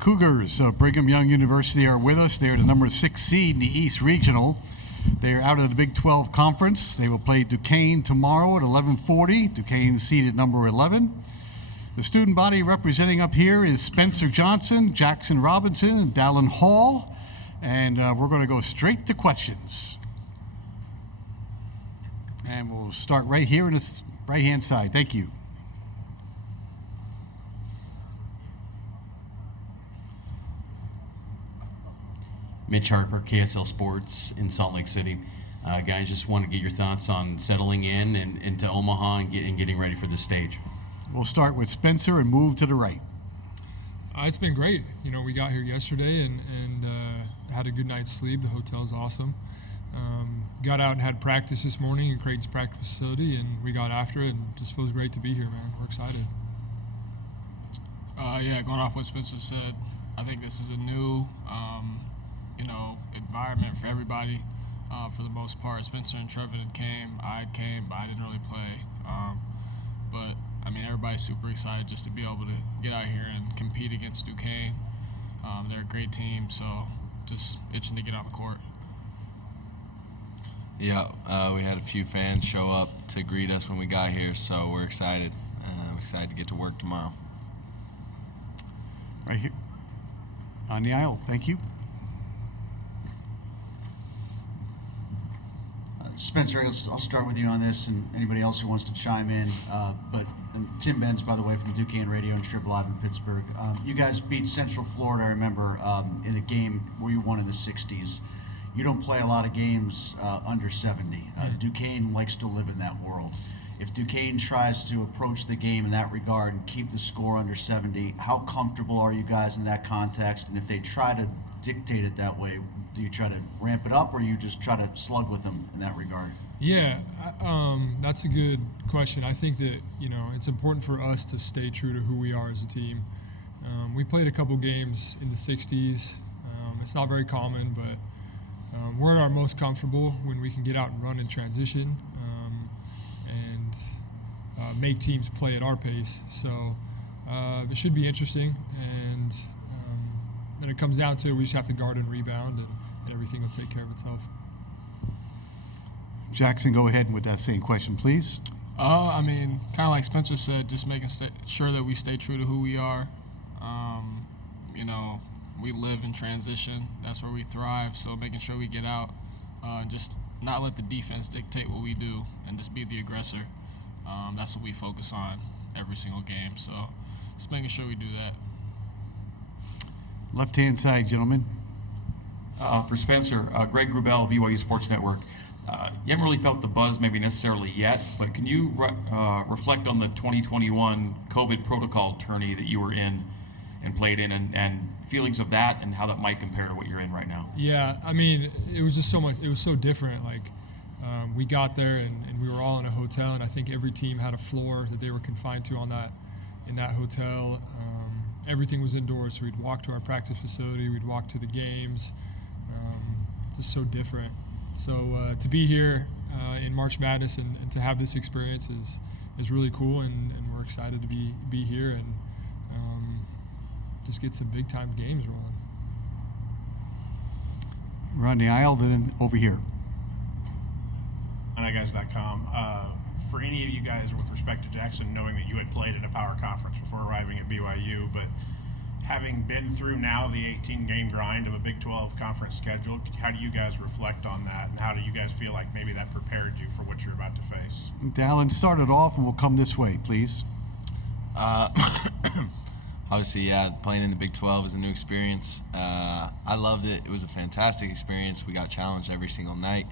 Cougars of Brigham Young University are with us. They're the number 6 seed in the East Regional. They are out of the Big 12 Conference. They will play Duquesne tomorrow at 11:40. Duquesne seeded number 11. The student body representing up here is Spencer Johnson, Jaxson Robinson, and Dallin Hall. And we're going to go straight to questions. And we'll start right here on the right-hand side. Thank you. Mitch Harper, KSL Sports in Salt Lake City. Guys, just want to get your thoughts on settling in and into Omaha and getting ready for the stage. We'll start with Spencer and move to the right. It's been great. You know, we got here yesterday and had a good night's sleep. The hotel's awesome. Got out and had practice this morning in Creighton's practice facility, and we got after it, and just feels great to be here, man. We're excited. Yeah, going off what Spencer said, I think this is a new environment for everybody. For the most part, Spencer and Trevin came, I came, but I didn't really play. But I mean, everybody's super excited just to be able to get out here and compete against Duquesne. They're a great team, so just itching to get on the court. Yeah, we had a few fans show up to greet us when we got here, so we're excited. We're excited to get to work tomorrow. Right here on the aisle. Thank you. Spencer, I'll start with you on this, and anybody else who wants to chime in. And Tim Benz, by the way, from Duquesne Radio and Strip Live in Pittsburgh. You guys beat Central Florida, I remember, in a game where you won in the 60s. You don't play a lot of games under 70. Duquesne likes to live in that world. If Duquesne tries to approach the game in that regard and keep the score under 70, how comfortable are you guys in that context? And if they try to dictate it that way, do you try to ramp it up, or you just try to slug with them in that regard? Yeah, that's a good question. I think that, it's important for us to stay true to who we are as a team. We played a couple games in the 60s. It's not very common, but we're at our most comfortable when we can get out and run in transition and make teams play at our pace. So it should be interesting, and when it comes down to it, we just have to guard and rebound, and everything will take care of itself. Jaxson, go ahead with that same question, please. I mean, kind of like Spencer said, just making sure that we stay true to who we are. We live in transition. That's where we thrive. So making sure we get out, just not let the defense dictate what we do, and just be the aggressor. That's what we focus on every single game. So just making sure we do that. Left-hand side, gentlemen. For Spencer, Greg Grubel, BYU Sports Network. You haven't really felt the buzz maybe necessarily yet, but can you reflect on the 2021 COVID protocol tourney that you were in and played in, and feelings of that and how that might compare to what you're in right now? Yeah, I mean, it was just so much, it was so different. Like, we got there and we were all in a hotel, and I think every team had a floor that they were confined to in that hotel. Everything was indoors, so we'd walk to our practice facility, we'd walk to the games. Just so different. So to be here in March Madness and to have this experience is really cool, and we're excited to be here and just get some big time games rolling. We're on the aisle, then over here. OnIGuys.com. For any of you guys, with respect to Jaxson, knowing that you had played in a power conference before arriving at BYU, but having been through now the 18-game grind of a Big 12 conference schedule, how do you guys reflect on that, and how do you guys feel like maybe that prepared you for what you're about to face? Dallin, start it off, and we'll come this way, please. Obviously, yeah, playing in the Big 12 is a new experience. I loved it. It was a fantastic experience. We got challenged every single night.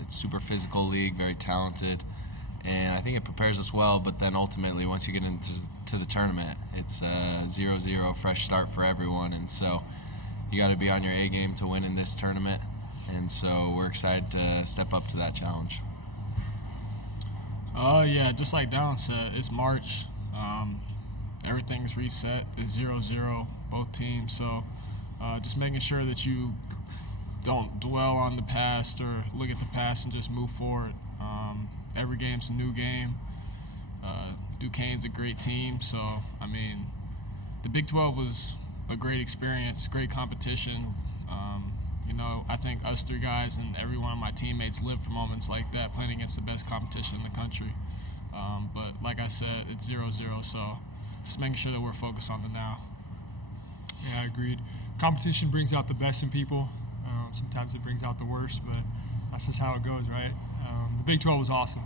It's a super physical league, very talented, and I think it prepares us well. But then ultimately, once you get into the tournament, it's 0-0, fresh start for everyone, and so you got to be on your A game to win in this tournament. And so we're excited to step up to that challenge. Yeah, just like Dallin said, it's March. Everything's reset. It's 0-0, both teams. So just making sure that you don't dwell on the past or look at the past and just move forward. Every game's a new game. Duquesne's a great team, so I mean, the Big 12 was a great experience, great competition. I think us three guys and every one of my teammates lived for moments like that, playing against the best competition in the country. But like I said, it's 0-0, so just making sure that we're focused on the now. Yeah, agreed. Competition brings out the best in people. Sometimes it brings out the worst, but that's just how it goes, right? The Big 12 was awesome.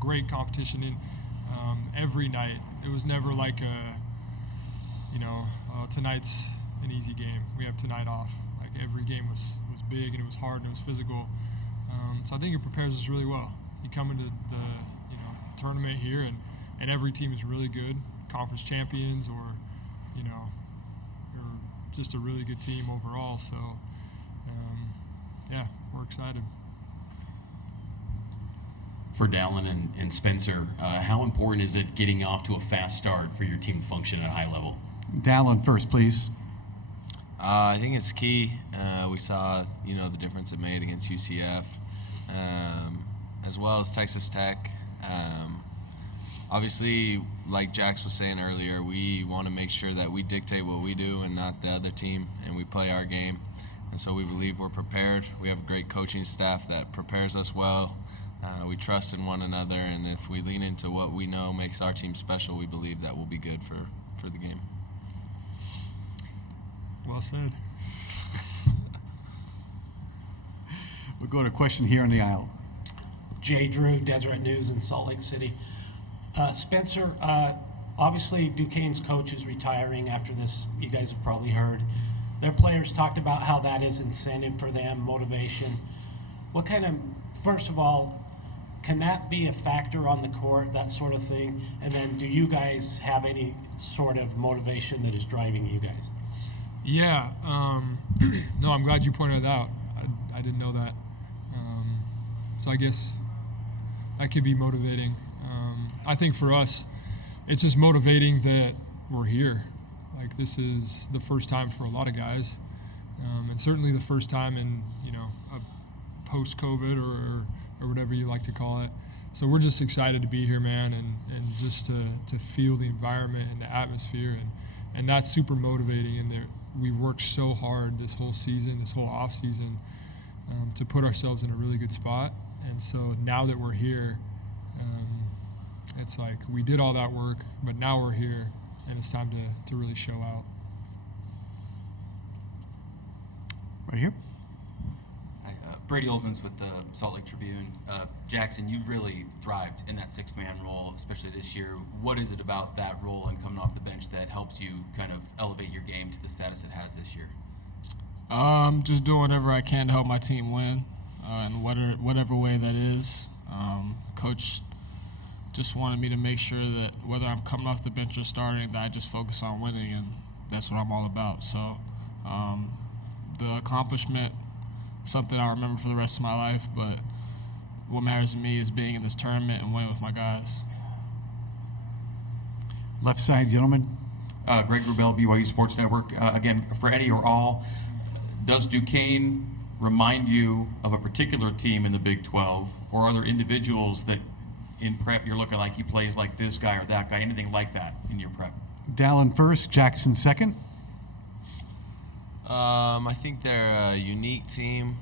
Great competition in every night. It was never like tonight's an easy game. We have tonight off. Like every game was big and it was hard and it was physical. So I think it prepares us really well. You come into the tournament here and every team is really good, conference champions or you're just a really good team overall. So yeah, we're excited. For Dallin and Spencer, how important is it getting off to a fast start for your team to function at a high level? Dallin first, please. I think it's key. We saw, the difference it made against UCF, as well as Texas Tech. Obviously, like Jax was saying earlier, we want to make sure that we dictate what we do and not the other team, and we play our game. And so we believe we're prepared. We have a great coaching staff that prepares us well. We trust in one another, and if we lean into what we know makes our team special, we believe that will be good for the game. Well said. We'll go to a question here in the aisle. Jay Drew, Deseret News in Salt Lake City. Spencer, obviously Duquesne's coach is retiring after this. You guys have probably heard. Their players talked about how that is incentive for them, motivation. What kind of, first of all, can that be a factor on the court, that sort of thing? And then do you guys have any sort of motivation that is driving you guys? Yeah. No, I'm glad you pointed it out. I didn't know that. So I guess that could be motivating. I think for us, it's just motivating that we're here. Like this is the first time for a lot of guys, and certainly the first time in a post-COVID or whatever you like to call it. So we're just excited to be here, man, and just to feel the environment and the atmosphere, and that's super motivating. And we've worked so hard this whole season, this whole off season, to put ourselves in a really good spot. And so now that we're here, it's like we did all that work, but now we're here, and it's time to really show out. Right here. Hi, Brady Oldman's with the Salt Lake Tribune. Jaxson, you've really thrived in that six-man role, especially this year. What is it about that role and coming off the bench that helps you kind of elevate your game to the status it has this year? Just doing whatever I can to help my team win, in whatever way that is. Coach just wanted me to make sure that whether I'm coming off the bench or starting, that I just focus on winning, and that's what I'm all about. So the accomplishment, something I'll remember for the rest of my life, but what matters to me is being in this tournament and winning with my guys. Left side, gentlemen. Greg Wrubell, BYU Sports Network. Again, for any or all, does Duquesne remind you of a particular team in the Big 12, or are there individuals that in prep you're looking like he plays like this guy or that guy, anything like that in your prep? Dallin first, Jaxson second. I think they're a unique team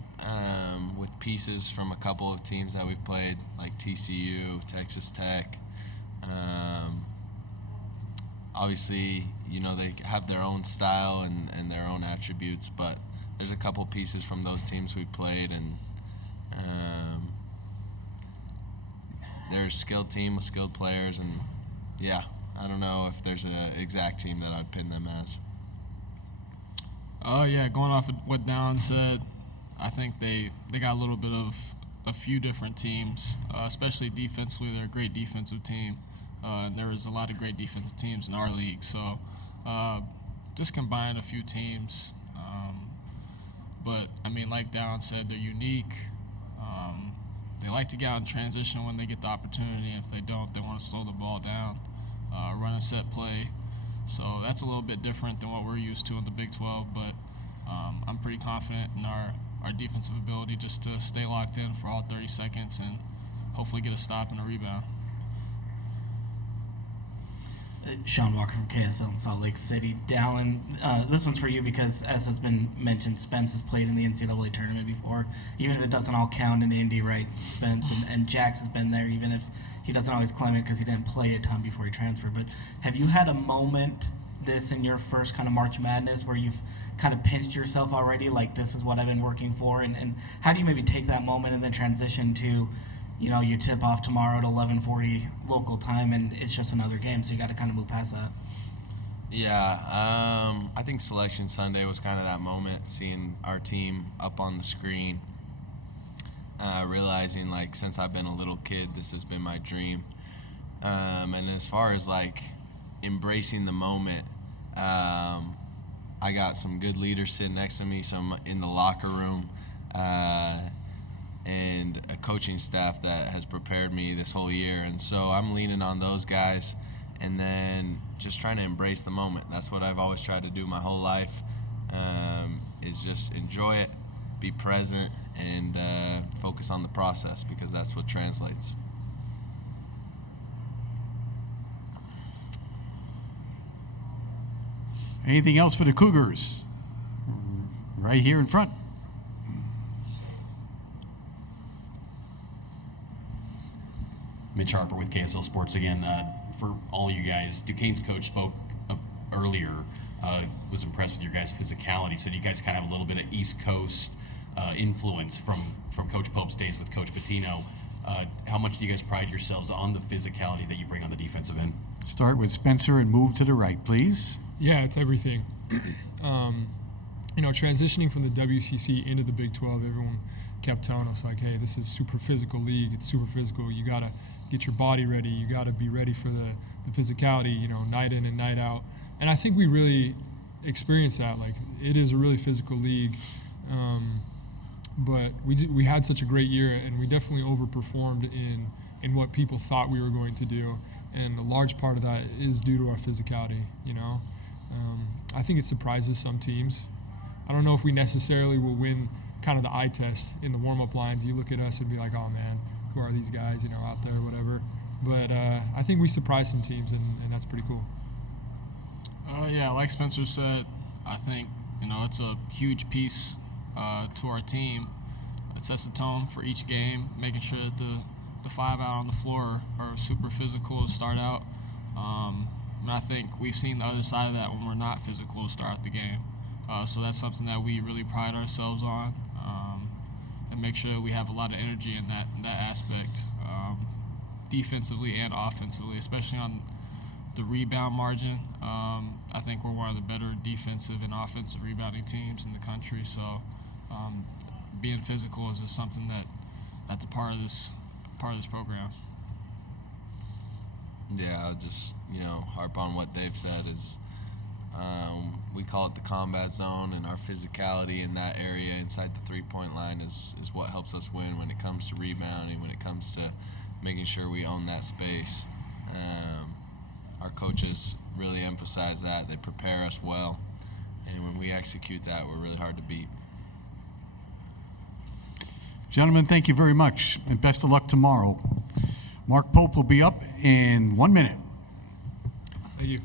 with pieces from a couple of teams that we've played, like TCU, Texas Tech. Obviously, they have their own style and their own attributes, but there's a couple pieces from those teams we've played, and they're a skilled team with skilled players, and yeah, I don't know if there's an exact team that I'd pin them as. Yeah, going off of what Dallin said, I think they got a little bit of a few different teams, especially defensively. They're a great defensive team. And there is a lot of great defensive teams in our league. So just combine a few teams. But, like Dallin said, they're unique. They like to get out in transition when they get the opportunity. If they don't, they want to slow the ball down, run a set play. So that's a little bit different than what we're used to in the Big 12. But I'm pretty confident in our defensive ability just to stay locked in for all 30 seconds and hopefully get a stop and a rebound. Sean Walker from KSL in Salt Lake City. Dallin, this one's for you because, as has been mentioned, Spence has played in the NCAA tournament before, even if it doesn't all count in Indy, right, Spence? And Jax has been there, even if he doesn't always claim it because he didn't play a ton before he transferred. But have you had a moment this in your first kind of March Madness where you've kind of pinched yourself already, like this is what I've been working for? And how do you maybe take that moment and then transition to, you know, you tip off tomorrow at 11:40 local time, and it's just another game, so you got to kind of move past that? Yeah, I think Selection Sunday was kind of that moment, seeing our team up on the screen, realizing, like, since I've been a little kid, this has been my dream. And as far as, like, embracing the moment, I got some good leaders sitting next to me, some in the locker room, and a coaching staff that has prepared me this whole year. And so I'm leaning on those guys and then just trying to embrace the moment. That's what I've always tried to do my whole life, is just enjoy it, be present, and focus on the process, because that's what translates. Anything else for the Cougars? Right here in front. Mitch Harper with KSL Sports again. For all you guys, Duquesne's coach spoke earlier, was impressed with your guys' physicality. Said you guys kind of have a little bit of East Coast influence from Coach Pope's days with Coach Patino. How much do you guys pride yourselves on the physicality that you bring on the defensive end? Start with Spencer and move to the right, please. Yeah, it's everything. You know, transitioning from the WCC into the Big 12, everyone kept telling us, like, hey, this is super physical league. It's super physical. You got to get your body ready. You got to be ready for the physicality, you know, night in and night out. And I think we really experienced that. Like, it is a really physical league. But we had such a great year, and we definitely overperformed in what people thought we were going to do. And a large part of that is due to our physicality, you know. I think it surprises some teams. I don't know if we necessarily will win kind of the eye test in the warm-up lines. You look at us and be like, oh, man, who are these guys, you know, out there, whatever. But I think we surprised some teams, and that's pretty cool. Yeah, like Spencer said, I think, you know, it's a huge piece to our team. It sets the tone for each game, making sure that the five out on the floor are super physical to start out. And I think we've seen the other side of that when we're not physical to start out the game. So that's something that we really pride ourselves on, and make sure that we have a lot of energy in that aspect, defensively and offensively, especially on the rebound margin. I think we're one of the better defensive and offensive rebounding teams in the country. So being physical is just something that's a part of this program. Yeah, I'll just, you know, harp on what Dave said is we call it the combat zone, and our physicality in that area inside the three-point line is what helps us win when it comes to rebounding, when it comes to making sure we own that space. Our coaches really emphasize that. They prepare us well, and when we execute that, we're really hard to beat. Gentlemen, thank you very much, and best of luck tomorrow. Mark Pope will be up in 1 minute. Thank you.